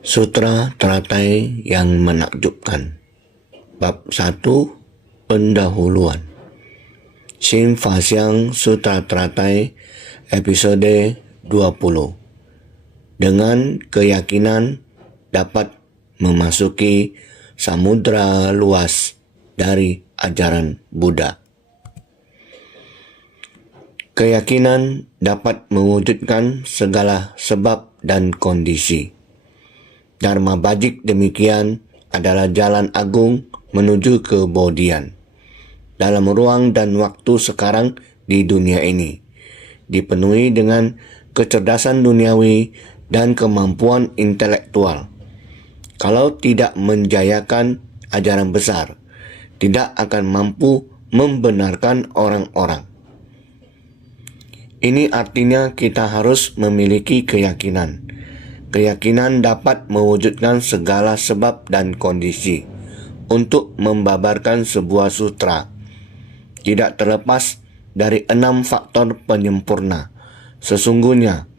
Sutra Teratai yang Menakjubkan. Bab 1. Pendahuluan. Xin Fa Xiang Sutra Teratai episode 20. Dengan keyakinan dapat memasuki samudra luas dari ajaran Buddha. Keyakinan dapat mewujudkan segala sebab dan kondisi. Dharma bajik demikian adalah jalan agung menuju kebodian. Dalam ruang dan waktu sekarang di dunia ini, dipenuhi dengan kecerdasan duniawi dan kemampuan intelektual. Kalau tidak menjayakan ajaran besar, tidak akan mampu membenarkan orang-orang. Ini artinya kita harus memiliki keyakinan. Keyakinan dapat mewujudkan segala sebab dan kondisi untuk membabarkan sebuah sutra. Tidak terlepas dari 6 faktor penyempurna. Sesungguhnya,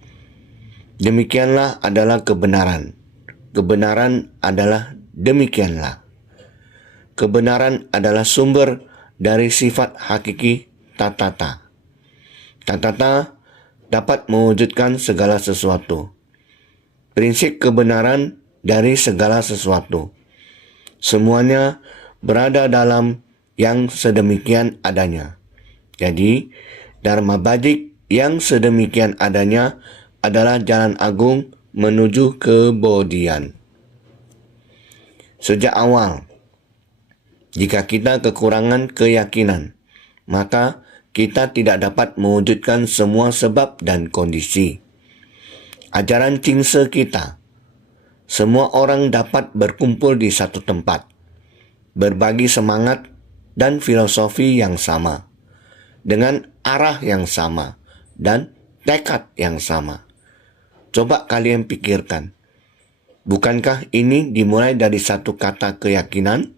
demikianlah adalah kebenaran. Kebenaran adalah demikianlah. Kebenaran adalah sumber dari sifat hakiki tatata. Tatata dapat mewujudkan segala sesuatu. Prinsip kebenaran dari segala sesuatu. Semuanya berada dalam yang sedemikian adanya. Jadi, Dharma bajik yang sedemikian adanya adalah jalan agung menuju kebodian. Sejak awal, jika kita kekurangan keyakinan, maka kita tidak dapat mewujudkan semua sebab dan kondisi. Ajaran Cingse kita, semua orang dapat berkumpul di satu tempat, berbagi semangat dan filosofi yang sama, dengan arah yang sama dan tekad yang sama. Coba kalian pikirkan, bukankah ini dimulai dari satu kata keyakinan?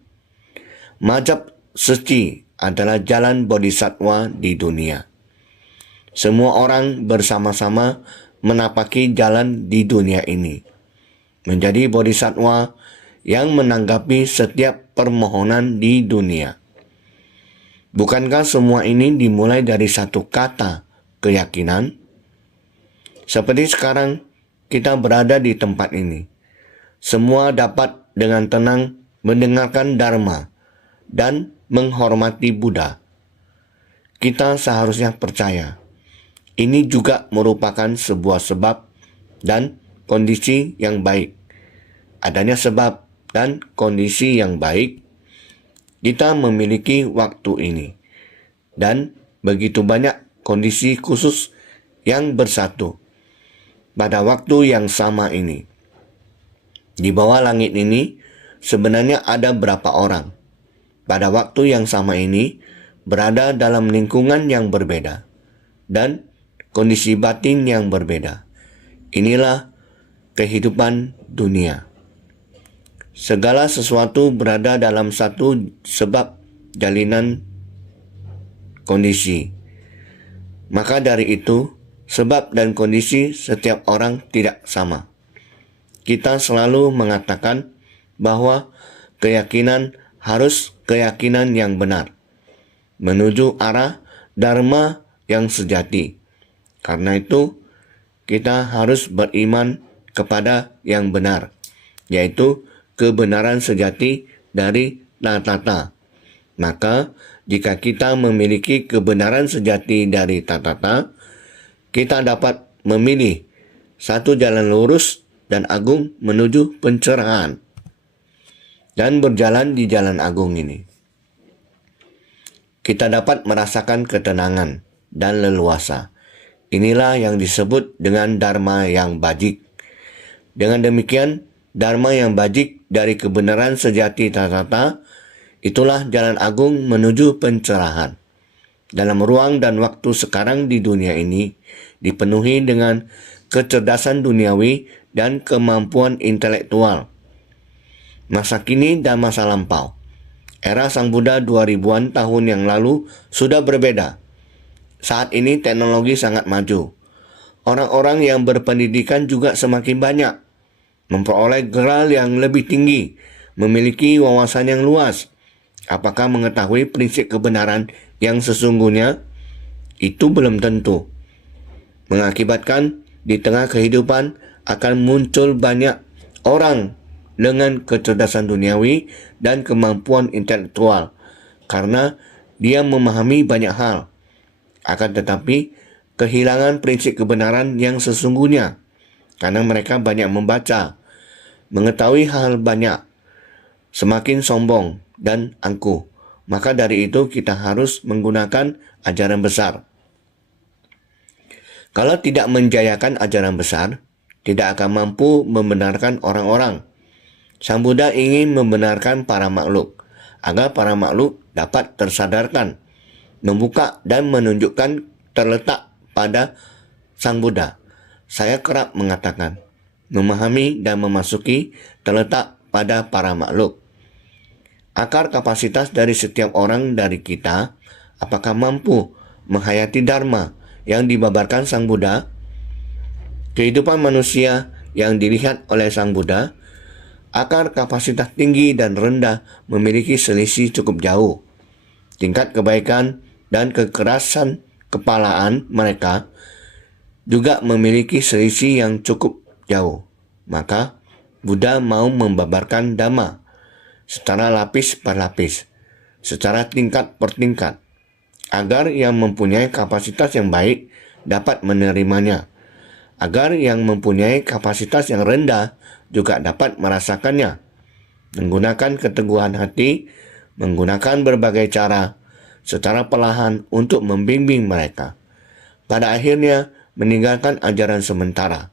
Mazhab Seci adalah jalan bodhisattva di dunia. Semua orang bersama-sama menapaki jalan di dunia ini, menjadi bodhisattva yang menanggapi setiap permohonan di dunia. Bukankah semua ini dimulai dari satu kata keyakinan? Seperti sekarang kita berada di tempat ini, semua dapat dengan tenang mendengarkan Dharma dan menghormati Buddha. Kita seharusnya percaya ini juga merupakan sebuah sebab dan kondisi yang baik. Adanya sebab dan kondisi yang baik, kita memiliki waktu ini. Dan begitu banyak kondisi khusus yang bersatu pada waktu yang sama ini. Di bawah langit ini sebenarnya ada berapa orang pada waktu yang sama ini berada dalam lingkungan yang berbeda dan kondisi batin yang berbeda. Inilah kehidupan dunia. Segala sesuatu berada dalam satu sebab jalinan kondisi. Maka dari itu, sebab dan kondisi setiap orang tidak sama. Kita selalu mengatakan bahwa keyakinan harus keyakinan yang benar, menuju arah Dharma yang sejati. Karena itu, kita harus beriman kepada yang benar, yaitu kebenaran sejati dari tatata. Maka, jika kita memiliki kebenaran sejati dari tatata, kita dapat memilih satu jalan lurus dan agung menuju pencerahan dan berjalan di jalan agung ini. Kita dapat merasakan ketenangan dan leluasa. Inilah yang disebut dengan Dharma yang bajik. Dengan demikian, Dharma yang bajik dari kebenaran sejati tatata, itulah jalan agung menuju pencerahan. Dalam ruang dan waktu sekarang di dunia ini, dipenuhi dengan kecerdasan duniawi dan kemampuan intelektual. Masa kini dan masa lampau. Era Sang Buddha 2000-an tahun yang lalu sudah berbeda. Saat ini teknologi sangat maju. Orang-orang yang berpendidikan juga semakin banyak. memperoleh gelar yang lebih tinggi, memiliki wawasan yang luas. Apakah mengetahui prinsip kebenaran yang sesungguhnya? Itu belum tentu. Mengakibatkan di tengah kehidupan akan muncul banyak orang dengan kecerdasan duniawi dan kemampuan intelektual karena dia memahami banyak hal. Akan tetapi, kehilangan prinsip kebenaran yang sesungguhnya karena mereka banyak membaca, mengetahui hal banyak, semakin sombong dan angkuh. Maka dari itu kita harus menggunakan ajaran besar. Kalau tidak menjayakan ajaran besar, tidak akan mampu membenarkan orang-orang. Sang Buddha ingin membenarkan para makhluk, agar para makhluk dapat tersadarkan, membuka dan menunjukkan terletak pada Sang Buddha. Saya kerap mengatakan, memahami dan memasuki terletak pada para makhluk. Akar kapasitas dari setiap orang dari kita, apakah mampu menghayati Dharma yang dibabarkan Sang Buddha? Kehidupan manusia yang dilihat oleh Sang Buddha, akar kapasitas tinggi dan rendah memiliki selisih cukup jauh. Tingkat kebaikan dan kekerasan kepalaan mereka juga memiliki selisih yang cukup jauh. Maka Buddha mau membabarkan Dhamma secara lapis per lapis, secara tingkat per tingkat, agar yang mempunyai kapasitas yang baik dapat menerimanya, agar yang mempunyai kapasitas yang rendah juga dapat merasakannya. Menggunakan keteguhan hati, menggunakan berbagai cara, secara perlahan untuk membimbing mereka. Pada akhirnya, meninggalkan ajaran sementara,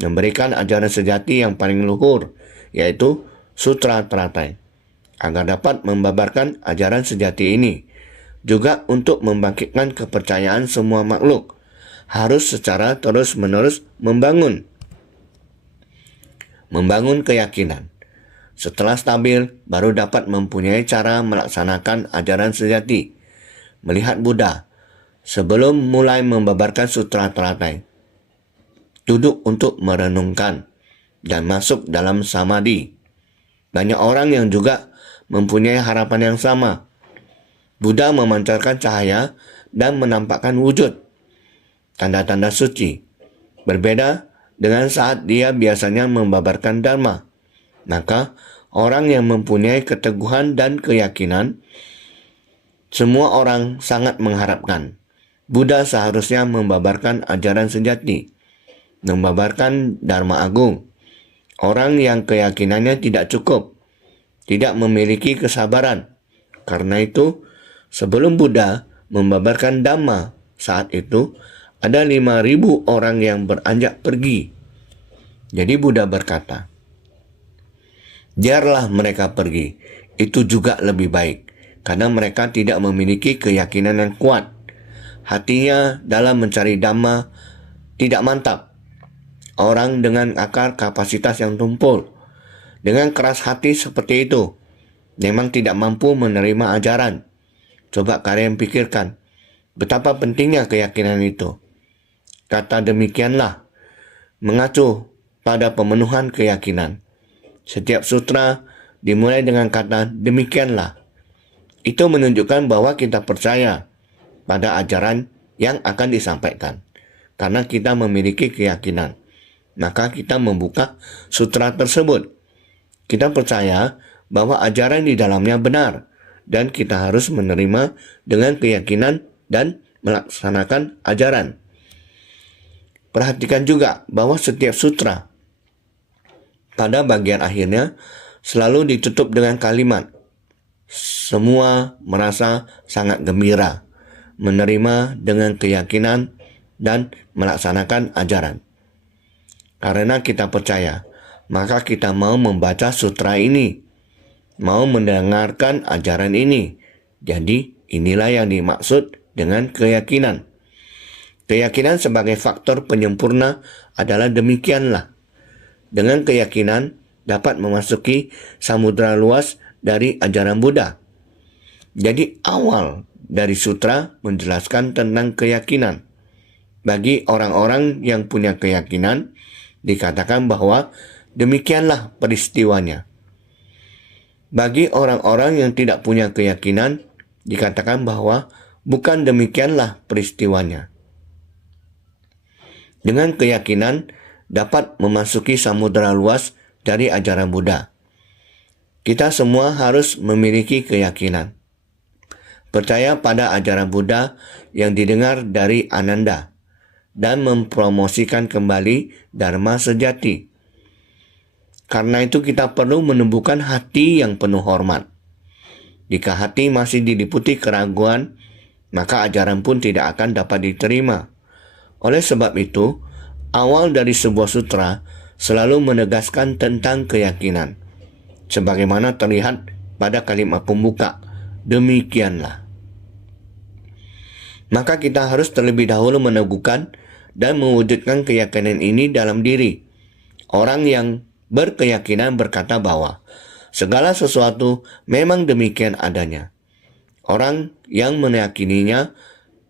memberikan ajaran sejati yang paling luhur, yaitu Sutra Teratai, agar dapat membabarkan ajaran sejati ini. Juga untuk membangkitkan kepercayaan semua makhluk, harus secara terus-menerus membangun keyakinan. Setelah stabil, baru dapat mempunyai cara melaksanakan ajaran sejati. Melihat Buddha, sebelum mulai membabarkan Sutra Teratai, duduk untuk merenungkan dan masuk dalam samadhi. Banyak orang yang juga mempunyai harapan yang sama. Buddha memancarkan cahaya dan menampakkan wujud, tanda-tanda suci. Berbeda dengan saat dia biasanya membabarkan Dharma. Maka orang yang mempunyai keteguhan dan keyakinan, semua orang sangat mengharapkan Buddha seharusnya membabarkan ajaran sejati, membabarkan Dharma Agung. Orang yang keyakinannya tidak cukup, tidak memiliki kesabaran. Karena itu, sebelum Buddha membabarkan Dhamma, saat itu ada 5.000 orang yang beranjak pergi. Jadi Buddha berkata, biarlah mereka pergi, itu juga lebih baik, karena mereka tidak memiliki keyakinan yang kuat. Hatinya dalam mencari Dhamma tidak mantap. Orang dengan akar kapasitas yang tumpul, dengan keras hati seperti itu, memang tidak mampu menerima ajaran. Coba kalian pikirkan, betapa pentingnya keyakinan itu. Kata demikianlah, mengacu pada pemenuhan keyakinan. Setiap sutra dimulai dengan kata demikianlah. Itu menunjukkan bahwa kita percaya pada ajaran yang akan disampaikan. Karena kita memiliki keyakinan, maka kita membuka sutra tersebut. Kita percaya bahwa ajaran di dalamnya benar, dan kita harus menerima dengan keyakinan dan melaksanakan ajaran. Perhatikan juga bahwa setiap sutra pada bagian akhirnya selalu ditutup dengan kalimat, semua merasa sangat gembira, menerima dengan keyakinan dan melaksanakan ajaran. Karena kita percaya, maka kita mau membaca sutra ini, mau mendengarkan ajaran ini. Jadi inilah yang dimaksud dengan keyakinan. Keyakinan sebagai faktor penyempurna adalah demikianlah. Dengan keyakinan dapat memasuki samudera luas dari ajaran Buddha. Jadi awal dari sutra menjelaskan tentang keyakinan. Bagi orang-orang yang punya keyakinan, dikatakan bahwa demikianlah peristiwanya. Bagi orang-orang yang tidak punya keyakinan, dikatakan bahwa bukan demikianlah peristiwanya. Dengan keyakinan dapat memasuki samudera luas dari ajaran Buddha. Kita semua harus memiliki keyakinan. Percaya pada ajaran Buddha yang didengar dari Ananda dan mempromosikan kembali Dharma sejati. Karena itu kita perlu menumbuhkan hati yang penuh hormat. Jika hati masih diliputi keraguan, maka ajaran pun tidak akan dapat diterima. Oleh sebab itu, awal dari sebuah sutra selalu menegaskan tentang keyakinan. Sebagaimana terlihat pada kalimat pembuka, demikianlah. Maka kita harus terlebih dahulu meneguhkan dan mewujudkan keyakinan ini dalam diri. Orang yang berkeyakinan berkata bahwa segala sesuatu memang demikian adanya. Orang yang meyakininya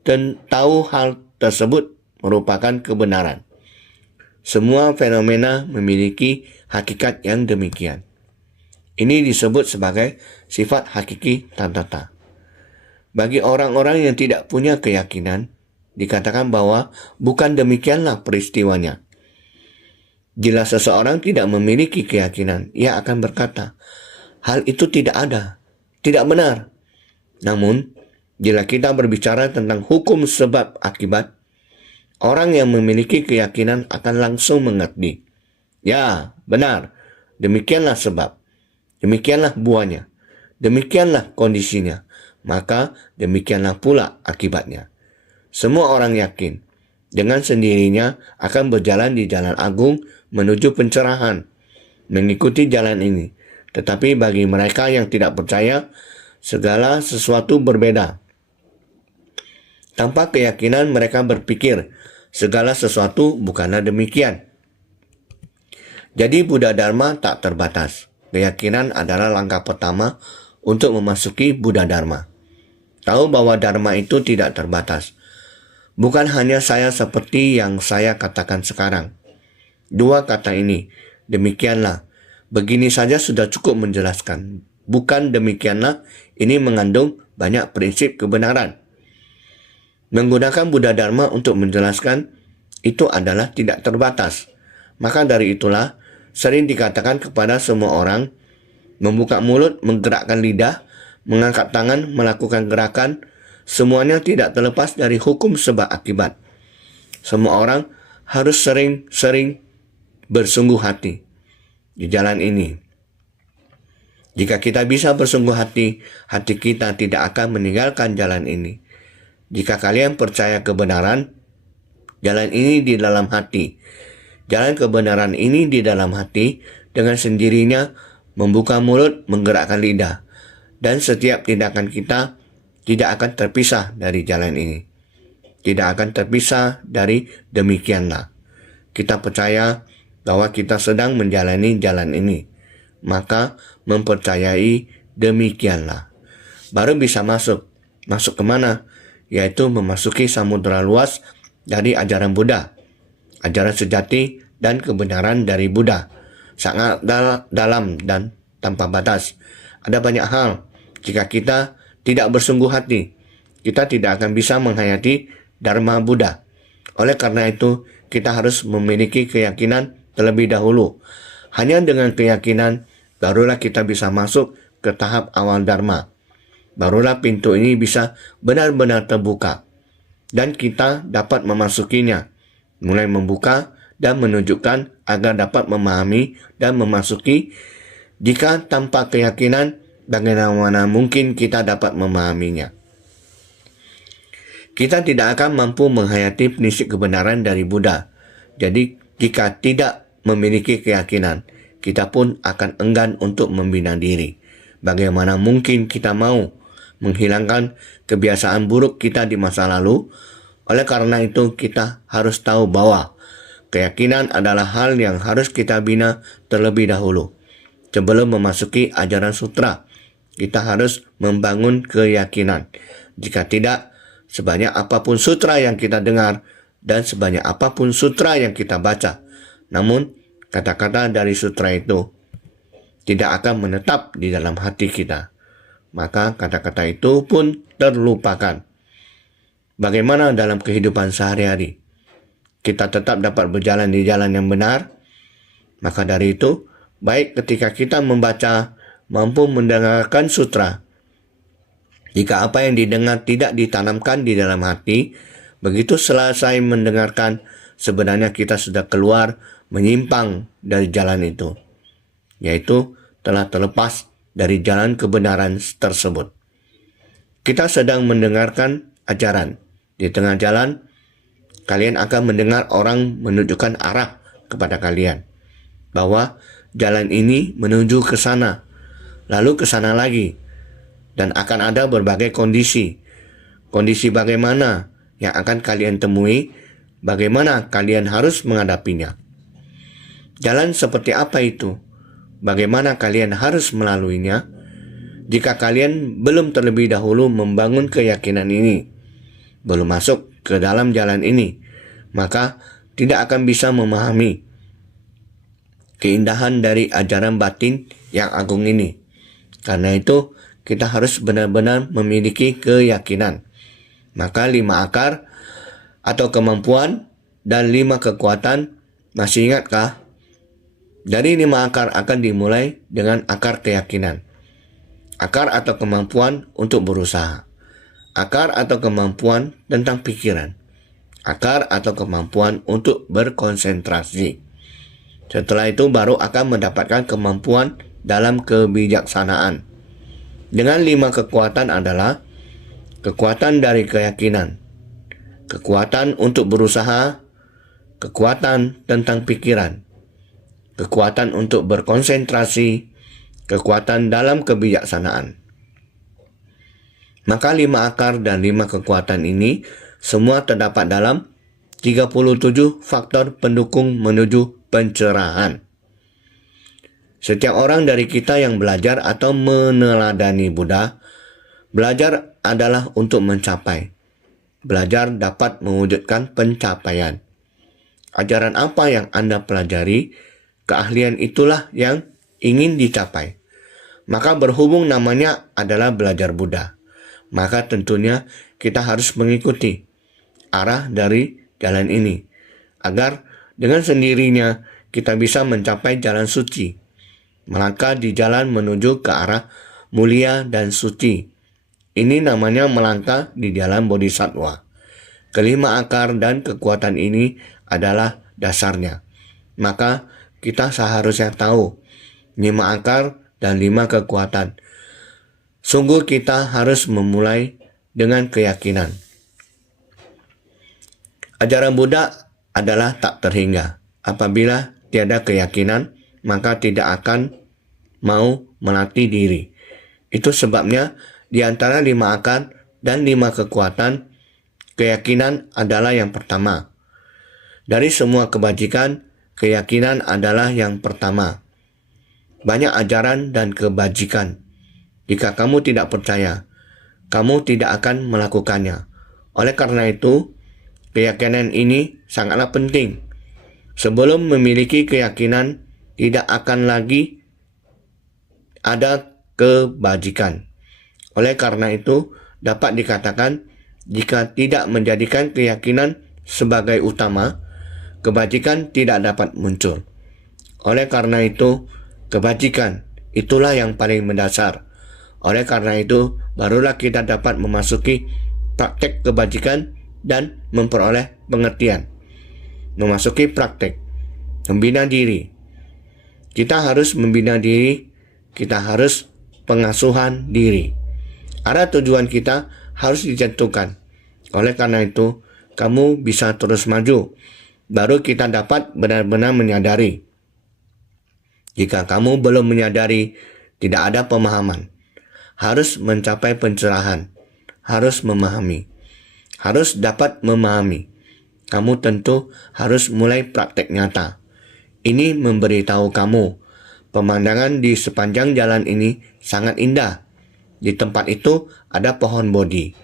dan tahu hal tersebut merupakan kebenaran. Semua fenomena memiliki hakikat yang demikian. Ini disebut sebagai sifat hakiki tantata. Bagi orang-orang yang tidak punya keyakinan, dikatakan bahwa bukan demikianlah peristiwanya. Jika seseorang tidak memiliki keyakinan, ia akan berkata, hal itu tidak ada, tidak benar. Namun, jika kita berbicara tentang hukum sebab akibat, orang yang memiliki keyakinan akan langsung mengerti. Ya, benar, demikianlah sebab, demikianlah buahnya, demikianlah kondisinya, maka demikianlah pula akibatnya. Semua orang yakin, dengan sendirinya akan berjalan di jalan agung menuju pencerahan, mengikuti jalan ini. Tetapi bagi mereka yang tidak percaya, segala sesuatu berbeda. Tanpa keyakinan mereka berpikir, segala sesuatu bukanlah demikian. Jadi Buddha Dharma tak terbatas. Keyakinan adalah langkah pertama untuk memasuki Buddha Dharma. Tahu bahwa Dharma itu tidak terbatas. Bukan hanya saya seperti yang saya katakan sekarang. Dua kata ini, demikianlah, begini saja sudah cukup menjelaskan. Bukan demikianlah, ini mengandung banyak prinsip kebenaran. Menggunakan Buddha Dharma untuk menjelaskan itu adalah tidak terbatas. Maka dari itulah, sering dikatakan kepada semua orang, membuka mulut, menggerakkan lidah, mengangkat tangan, melakukan gerakan, semuanya tidak terlepas dari hukum sebab akibat. Semua orang harus sering-sering bersungguh hati di jalan ini. Jika kita bisa bersungguh hati, hati kita tidak akan meninggalkan jalan ini. Jika kalian percaya kebenaran, jalan ini di dalam hati. Jalan kebenaran ini di dalam hati dengan sendirinya membuka mulut, menggerakkan lidah. Dan setiap tindakan kita tidak akan terpisah dari jalan ini. Tidak akan terpisah dari demikianlah. Kita percaya bahwa kita sedang menjalani jalan ini, maka mempercayai demikianlah. Baru bisa masuk kemana? Yaitu memasuki samudera luas dari ajaran Buddha, ajaran sejati dan kebenaran dari Buddha, sangat dalam dan tanpa batas. Ada banyak hal, jika kita tidak bersungguh hati, kita tidak akan bisa menghayati Dharma Buddha. Oleh karena itu, kita harus memiliki keyakinan terlebih dahulu. Hanya dengan keyakinan, barulah kita bisa masuk ke tahap awal Dharma. Barulah pintu ini bisa benar-benar terbuka. Dan kita dapat memasukinya. Mulai membuka dan menunjukkan agar dapat memahami dan memasuki. Jika tanpa keyakinan, bagaimana mungkin kita dapat memahaminya? Kita tidak akan mampu menghayati prinsip kebenaran dari Buddha. Jadi, jika tidak memiliki keyakinan, kita pun akan enggan untuk membina diri. Bagaimana mungkin kita mau menghilangkan kebiasaan buruk kita di masa lalu? Oleh karena itu, kita harus tahu bahwa keyakinan adalah hal yang harus kita bina terlebih dahulu. Sebelum memasuki ajaran sutra, kita harus membangun keyakinan. Jika tidak, sebanyak apapun sutra yang kita dengar dan sebanyak apapun sutra yang kita baca, namun kata-kata dari sutra itu tidak akan menetap di dalam hati kita. Maka kata-kata itu pun terlupakan. Bagaimana dalam kehidupan sehari-hari? Kita tetap dapat berjalan di jalan yang benar. Maka dari itu, baik ketika kita membaca, mampu mendengarkan sutra. Jika apa yang didengar tidak ditanamkan di dalam hati, begitu selesai mendengarkan, sebenarnya kita sudah keluar menyimpang dari jalan itu, yaitu telah terlepas dari jalan kebenaran tersebut. Kita sedang mendengarkan ajaran. Di tengah jalan, kalian akan mendengar orang menunjukkan arah kepada kalian, bahwa jalan ini menuju ke sana, lalu ke sana lagi, dan akan ada berbagai kondisi. Kondisi bagaimana yang akan kalian temui, bagaimana kalian harus menghadapinya. Jalan seperti apa itu? Bagaimana kalian harus melaluinya? Jika kalian belum terlebih dahulu membangun keyakinan ini, belum masuk ke dalam jalan ini, maka tidak akan bisa memahami keindahan dari ajaran batin yang agung ini. Karena itu, kita harus benar-benar memiliki keyakinan. Maka 5 akar atau kemampuan dan 5 kekuatan, masih ingatkah? Dari 5 akar akan dimulai dengan akar keyakinan. Akar atau kemampuan untuk berusaha. Akar atau kemampuan tentang pikiran. Akar atau kemampuan untuk berkonsentrasi. Setelah itu baru akan mendapatkan kemampuan dalam kebijaksanaan. Dengan 5 kekuatan adalah kekuatan dari keyakinan, kekuatan untuk berusaha, kekuatan tentang pikiran, kekuatan untuk berkonsentrasi, kekuatan dalam kebijaksanaan. Maka 5 akar dan 5 kekuatan ini semua terdapat dalam 37 faktor pendukung menuju pencerahan. Setiap orang dari kita yang belajar atau meneladani Buddha, belajar adalah untuk mencapai. Belajar dapat mewujudkan pencapaian. Ajaran apa yang Anda pelajari, keahlian itulah yang ingin dicapai. Maka berhubung namanya adalah belajar Buddha, maka tentunya kita harus mengikuti arah dari jalan ini, agar dengan sendirinya kita bisa mencapai jalan suci, melangkah di jalan menuju ke arah mulia dan suci. Ini namanya melangkah di jalan bodhisattva. Kelima akar dan kekuatan ini adalah dasarnya. Maka kita seharusnya tahu 5 akar dan 5 kekuatan. Sungguh kita harus memulai dengan keyakinan. Ajaran Buddha adalah tak terhingga. Apabila tiada keyakinan, maka tidak akan mau melatih diri. Itu sebabnya di antara 5 akar dan 5 kekuatan, keyakinan adalah yang pertama. Dari semua kebajikan, keyakinan adalah yang pertama. Banyak ajaran dan kebajikan. Jika kamu tidak percaya, kamu tidak akan melakukannya. Oleh karena itu, keyakinan ini sangatlah penting. Sebelum memiliki keyakinan, tidak akan lagi ada kebajikan. Oleh karena itu, dapat dikatakan, jika tidak menjadikan keyakinan sebagai utama, kebajikan tidak dapat muncul. Oleh karena itu, kebajikan itulah yang paling mendasar. Oleh karena itu, barulah kita dapat memasuki praktek kebajikan dan memperoleh pengertian. Memasuki praktek, membina diri. Kita harus membina diri, kita harus pengasuhan diri. Arah tujuan kita harus ditentukan. Oleh karena itu, kamu bisa terus maju. Baru kita dapat benar-benar menyadari. Jika kamu belum menyadari, tidak ada pemahaman. Harus mencapai pencerahan. Harus memahami. Harus dapat memahami. Kamu tentu harus mulai praktek nyata. Ini memberitahu kamu, pemandangan di sepanjang jalan ini sangat indah. Di tempat itu ada pohon bodi.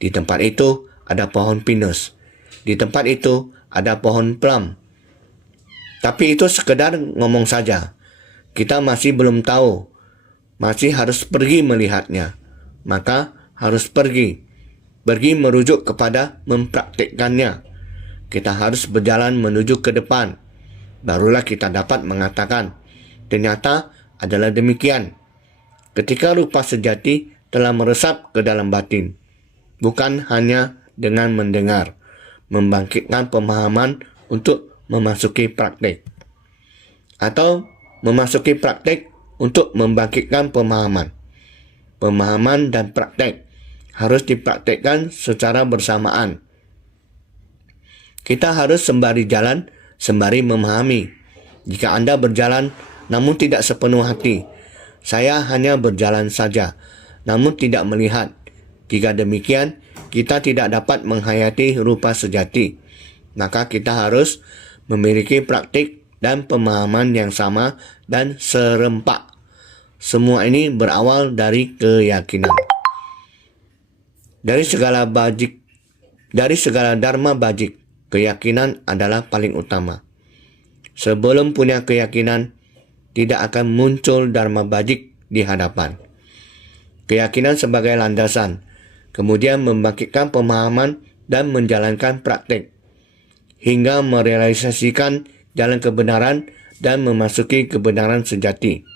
Di tempat itu ada pohon pinus. Di tempat itu ada pohon plum. Tapi itu sekedar ngomong saja. Kita masih belum tahu, masih harus pergi melihatnya. Maka harus pergi merujuk kepada mempraktikkannya. Kita harus berjalan menuju ke depan. Barulah kita dapat mengatakan, ternyata adalah demikian. Ketika rupa sejati telah meresap ke dalam batin, bukan hanya dengan mendengar, membangkitkan pemahaman untuk memasuki praktik, atau memasuki praktik untuk membangkitkan pemahaman. Pemahaman dan praktik harus dipraktikkan secara bersamaan. Kita harus sembari jalan, sembari memahami. Jika Anda berjalan namun tidak sepenuh hati, saya hanya berjalan saja, namun tidak melihat. Jika demikian, kita tidak dapat menghayati rupa sejati. Maka kita harus memiliki praktik dan pemahaman yang sama dan serempak. Semua ini berawal dari keyakinan. Dari segala dharma bajik, keyakinan adalah paling utama. Sebelum punya keyakinan, tidak akan muncul dharma bajik di hadapan. Keyakinan sebagai landasan, kemudian membangkitkan pemahaman dan menjalankan praktik, hingga merealisasikan jalan kebenaran dan memasuki kebenaran sejati.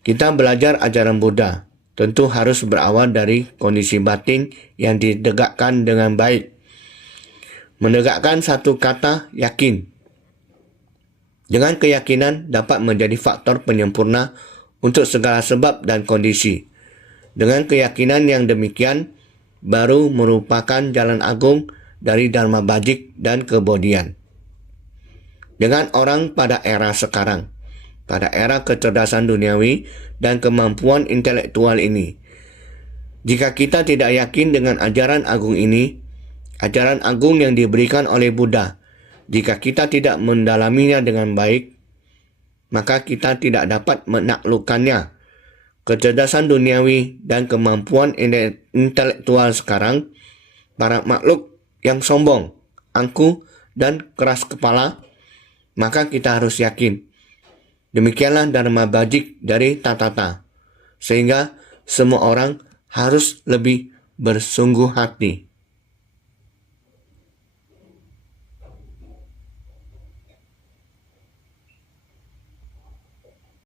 Kita belajar ajaran Buddha, tentu harus berawal dari kondisi batin yang ditegakkan dengan baik. Menegakkan satu kata yakin. Dengan keyakinan dapat menjadi faktor penyempurna untuk segala sebab dan kondisi. Dengan keyakinan yang demikian, baru merupakan jalan agung dari dharma bajik dan kebodian. Dengan orang pada era sekarang, pada era kecerdasan duniawi dan kemampuan intelektual ini, jika kita tidak yakin dengan ajaran agung ini, ajaran agung yang diberikan oleh Buddha, jika kita tidak mendalaminya dengan baik, maka kita tidak dapat menaklukkannya. Kecerdasan duniawi dan kemampuan intelektual sekarang, para makhluk yang sombong, angkuh, dan keras kepala, maka kita harus yakin. Demikianlah dharma bajik dari Tatata, sehingga semua orang harus lebih bersungguh hati.